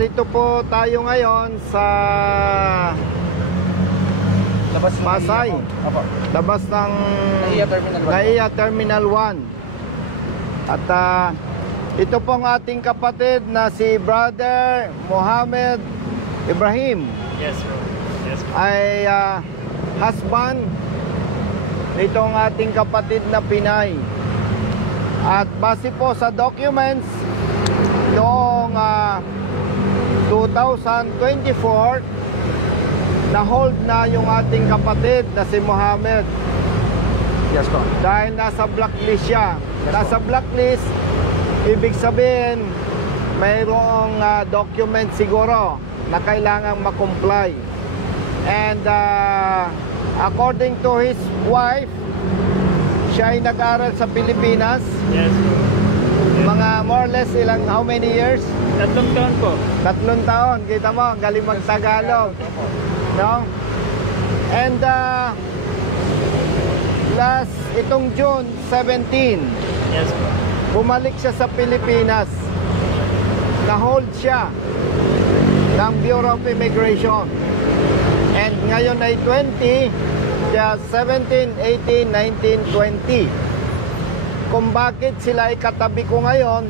Narito po tayo ngayon sa Labas ng Pasay. Apo. Labas ng NAIA Terminal 1. At ito pong ating kapatid na si Brother Mohammed Ibrahim. Yes, bro. Yes, bro. Ay husband nitong ating kapatid na Pinay. At base po sa documents noong 2024, na-hold na yung ating kapatid na si Mohammed. Yes po. Dahil nasa blacklist siya. Yes, Nasa blacklist, ibig sabihin, mayroong document siguro na kailangang makomply. And according to his wife, siya ay nag-aral sa Pilipinas. Yes, bro. Mga more or less ilang, how many years? 3 taon po. 3 taon. Kita mo, ang galing mag-Tagalog. No? And last, itong June 17, Yes, bro. bumalik siya sa Pilipinas. Na-hold siya ng Bureau of Immigration. And ngayon ay 20, kaya 17, 18, 19, 20. Kung bakit sila ay katabi ko ngayon,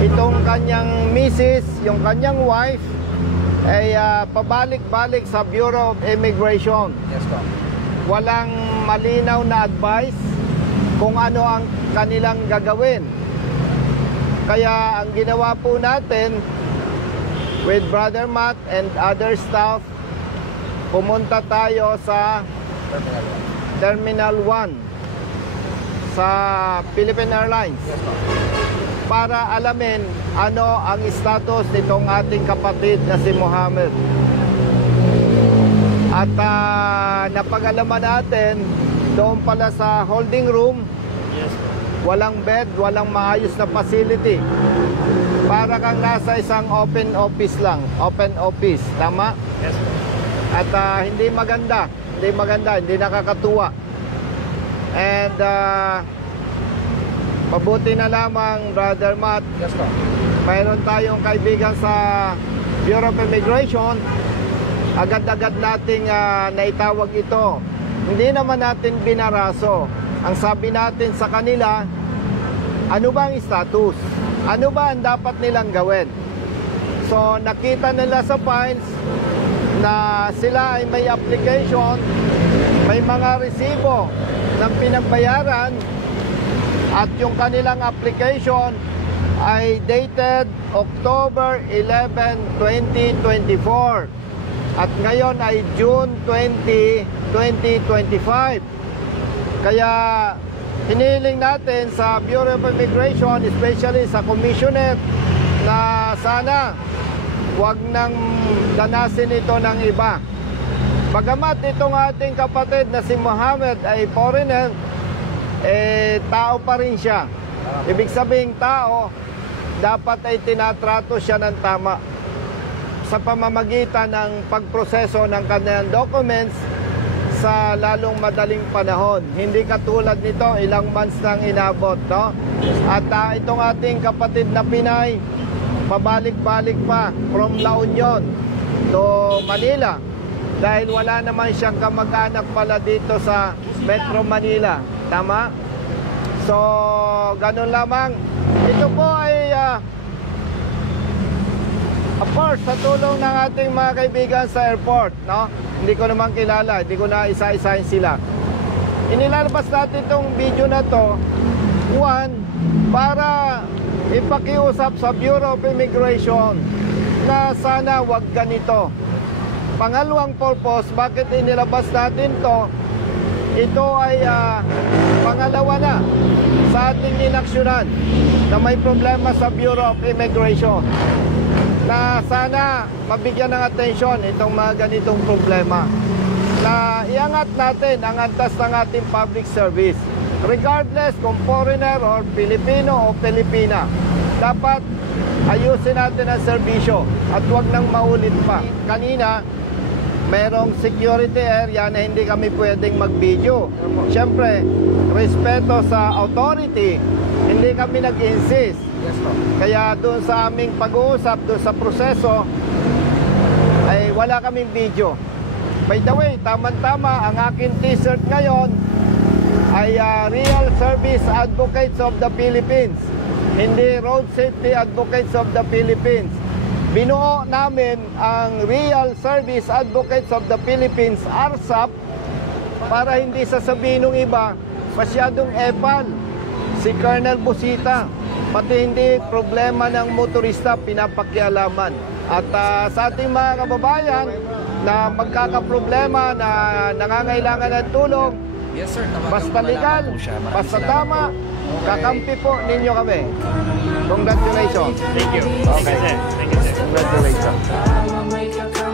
itong kanyang misis, yung kanyang wife, ay pabalik-balik sa Bureau of Immigration. Yes po. Walang malinaw na advice kung ano ang kanilang gagawin. Kaya ang ginawa po natin with Brother Matt and other staff, pumunta tayo sa Terminal 1 sa Philippine Airlines para alamin ano ang status nitong ating kapatid na si Mohammed. At napag-alaman natin doon pala sa holding room, Yes, bro. walang bed, walang maayos na facility. Para kang nasa isang open office lang, open office, tama? Yes, bro. At hindi maganda, hindi nakakatuwa. And mabuti na lamang, Brother Matt, Yes po. mayroon tayong kaibigan sa Bureau of Immigration. Agad-agad nating naitawag ito. Hindi naman natin binaraso. Ang sabi natin sa kanila, ano ba ang status? Ano ba ang dapat nilang gawin? So nakita nila sa files na sila ay may application, may mga resibo ng pinagbayaran, at yung kanilang application ay dated October 11, 2024. At ngayon ay June 20, 2025. Kaya hinihiling natin sa Bureau of Immigration, especially sa Commissioner, na sana wag nang danasin ito ng iba. Bagamat itong ating kapatid na si Mohammed ay foreigner, tao pa rin siya. Ibig sabihin tao, dapat ay tinatrato siya ng tama sa pamamagitan ng pagproseso ng kanyang documents sa lalong madaling panahon. Hindi katulad nito, ilang months nang inabot, no? At itong ating kapatid na Pinay, pabalik-balik pa from La Union to Manila dahil wala naman siyang kamag-anak pala dito sa Metro Manila. Tama? So, ganun lamang. Ito po ay of course, sa tulong ng ating mga kaibigan sa airport, no? Hindi ko naman kilala, hindi ko na isa-isahin sila. Inilalabas natin itong video na to, one, para ipakiusap sa Bureau of Immigration na sana wag ganito. Pangalawang purpose, bakit inilabas natin to, ito ay pangalawa na sa ating inaksyonan na may problema sa Bureau of Immigration, na sana mabigyan ng atensyon itong mga ganitong problema, na iangat natin ang antas ng ating public service regardless kung foreigner or Pilipino o Pilipina. Dapat ayusin natin ang serbisyo at huwag nang maulit pa. Kanina merong security area na hindi kami pwedeng mag-video. Siyempre, respeto sa authority, hindi kami nag-insist. Yes po. Kaya doon sa aming pag-uusap, doon sa proseso, ay wala kaming video. By the way, tama-tama, ang aking t-shirt ngayon ay Real Service Advocates of the Philippines, hindi Road Safety Advocates of the Philippines. Binuo namin ang Real Service Advocates of the Philippines, RSAP, para hindi sasabihin ng iba, masyadong epal si Colonel Busita. Pati hindi problema ng motorista pinapakialaman. At sa ating mga kababayan na magkakaproblema, na nangangailangan ng tulong, Yes sir, basta legal, basta tama, kakampi po ninyo kami. Congratulations. Thank you. Thank you, sir. Thank you, sir. Congratulations. I'ma make a